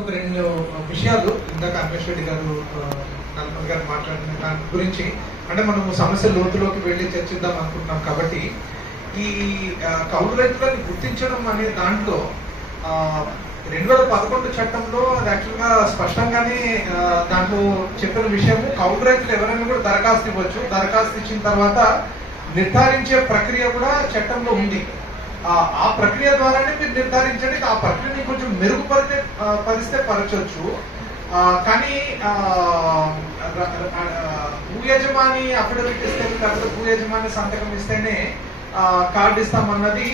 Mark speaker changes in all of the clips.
Speaker 1: ఒక రెండు విషయాలు ఇందాక అన్వేష్ రెడ్డి గారు నల్పతి గారు మాట్లాడిన దాని గురించి. అంటే మనము సమస్య లోతులోకి వెళ్ళి చర్చిద్దాం అనుకుంటున్నాం కాబట్టి ఈ కౌలు రైతులను గుర్తించడం అనే దాంట్లో రెండు వేల పదకొండు చట్టంలో అది యాక్చువల్గా స్పష్టంగానే దాంట్లో చెప్పిన విషయము కౌలు రైతులు ఎవరైనా కూడా దరఖాస్తు ఇవ్వచ్చు. దరఖాస్తు ఇచ్చిన తర్వాత నిర్ధారించే ప్రక్రియ కూడా చట్టంలో ఉంది. ఆ ప్రక్రియ ద్వారానే మీరు నిర్ధారించండి. ఆ ప్రక్రియని కొంచెం మెరుగుపరితే పరిస్తే పరచవచ్చు కానీ భూ యజమాని అఫిడవిట్ ఇస్తే లేకపోతే భూ యజమాని సంతకం ఇస్తేనే కార్డు ఇస్తామన్నది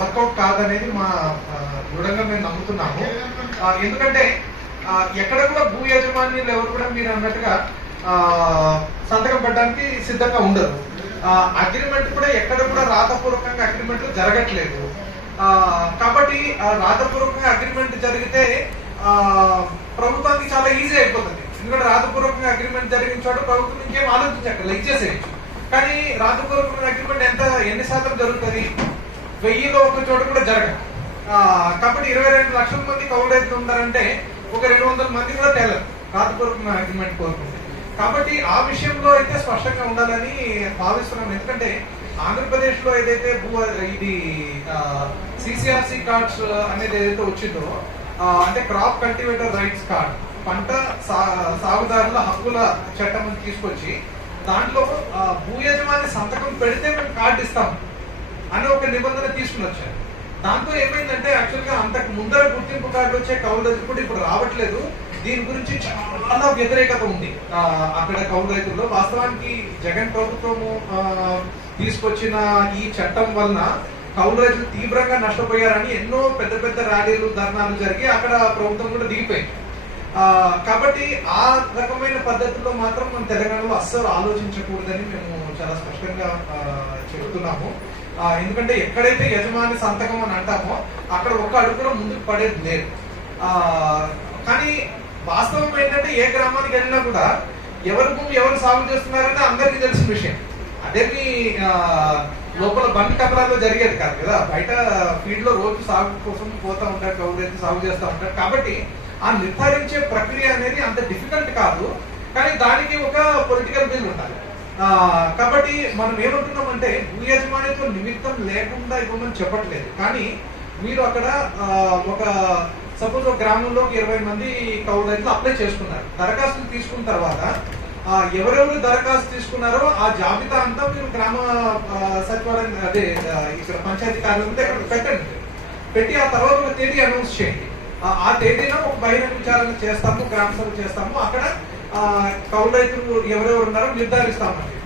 Speaker 1: వర్కౌట్ కాదనేది మా దృఢంగా మేము నమ్ముతున్నాము. ఎందుకంటే ఎక్కడ కూడా భూ యజమానులు ఎవరు కూడా మీరు అన్నట్టుగా సంతకం పెట్టడానికి సిద్ధంగా ఉండరు. అగ్రిమెంట్ కూడా ఎక్కడ కూడా రాతపూర్వకంగా అగ్రిమెంట్ జరగట్లేదు. కాబట్టి రాతపూర్వకంగా అగ్రిమెంట్ జరిగితే ప్రభుత్వానికి చాలా ఈజీ అయిపోతుంది. ఎందుకంటే రాతపూర్వకంగా అగ్రిమెంట్ జరిగిన చోట ప్రభుత్వం ఇంకేం ఆలోచించక్కర్లేదు ఇచ్చేసేయచ్చు కానీ రాతపూర్వకంగా అగ్రిమెంట్ ఎంత ఎన్ని శాతం జరుగుతుంది? వెయ్యిలో ఒక చోట కూడా జరగదు. కాబట్టి ఇరవై రెండు లక్షల మంది కౌలు రైతులు ఉన్నారంటే ఒక రెండు వందల మంది కూడా తేలరు రాతపూర్వకంగా అగ్రిమెంట్ కోరుకుంటే. కాబట్టి ఆ విషయంలో అయితే స్పష్టంగా ఉండాలని భావిస్తున్నాం. ఎందుకంటే ఆంధ్రప్రదేశ్లో ఏదైతే భూ ఇది సిసిఆర్సి కార్డ్స్ అనేది ఏదైతే వచ్చిందో అంటే క్రాప్ కల్టివేటర్ రైట్స్ కార్డ్ పంట సా- సాగుదారుల హక్కుల చట్టం తీసుకొచ్చి దాంట్లో భూ యజమాని సంతకం పెడితే మేము కార్డు ఇస్తాం అని ఒక నిబంధన తీసుకుని వచ్చారు దాంతో ఏమైందంటే యాక్చువల్గా అంతకు ముందర గుర్తింపు కార్డు వచ్చే కౌలు కూడా ఇప్పుడు రావట్లేదు. దీని గురించి చాలా వ్యతిరేకత ఉంది. అక్కడ కౌలు రైతుల్లో వాస్తవానికి జగన్ ప్రభుత్వము తీసుకొచ్చిన ఈ చట్టం వలన కౌలు రైతులు తీవ్రంగా నష్టపోయారని ఎన్నో పెద్ద పెద్ద ర్యాలీలు ధర్నాలు జరిగి అక్కడ ప్రభుత్వం కూడా దిగిపోయింది. కాబట్టి ఆ రకమైన పద్ధతిలో మాత్రం మన తెలంగాణలో అస్సలు ఆలోచించకూడదని మేము చాలా స్పష్టంగా చెబుతున్నాము. ఎందుకంటే ఎక్కడైతే యజమాని సంతకం అని అంటామో అక్కడ ఒక్క అడుగు కూడా ముందుకు పడేది లేదు. కానీ వాస్తవం ఏంటంటే ఏ గ్రామానికి వెళ్ళినా కూడా ఎవరి భూమి ఎవరు సాగు చేస్తున్నారని అందరికీ తెలిసిన విషయం. అదేమి లోపల బండి కమరాల్లో జరిగేది కాదు కదా. బయట ఫీల్డ్లో రోజు సాగు కోసం పోతా ఉంటారు కౌలు రైతు సాగు చేస్తూ ఉంటారు. కాబట్టి ఆ నిర్ధారించే ప్రక్రియ అనేది అంత డిఫికల్ట్ కాదు. కానీ దానికి ఒక పొలిటికల్ బిల్ ఉండాలి. కాబట్టి మనం ఏమంటున్నామంటే భూ యజమానితో నిమిత్తం లేకుండా ఇవ్వమని చెప్పట్లేదు. కానీ మీరు అక్కడ ఒక సపోజ్ ఒక గ్రామంలో ఇరవై మంది కౌలు రైతులు అప్లై చేసుకున్నారు. దరఖాస్తులు తీసుకున్న తర్వాత ఎవరెవరు దరఖాస్తు తీసుకున్నారో ఆ జాబితా అంతా మీరు గ్రామ సచివాలయం అదే ఇక్కడ పంచాయతీ కార్యాలయం ఉంటే అక్కడ పెట్టండి. పెట్టి ఆ తర్వాత ఒక తేదీ అనౌన్స్ చేయండి. ఆ- తేదీన ఒక బహిరంగ విచారణ చేస్తాము గ్రామ సభ చేస్తాము. అక్కడ కౌలు రైతులు ఎవరెవరు ఉన్నారో నిర్ధారిస్తామండి.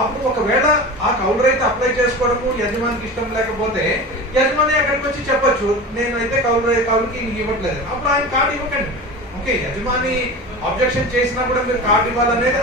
Speaker 1: అప్పుడు ఒకవేళ ఆ కౌలు రైతు అప్లై చేసుకోవడము యజమానికి ఇష్టం లేకపోతే యజమాని అక్కడికి వచ్చి చెప్పొచ్చు నేనైతే కౌలు రై కౌలుకి ఇవ్వట్లేదు. అప్పుడు ఆయన కార్డు ఇవ్వకండి. ఓకే యజమాని అబ్జెక్షన్ చేసినా కూడా మీరు కార్డు ఇవ్వాలనేది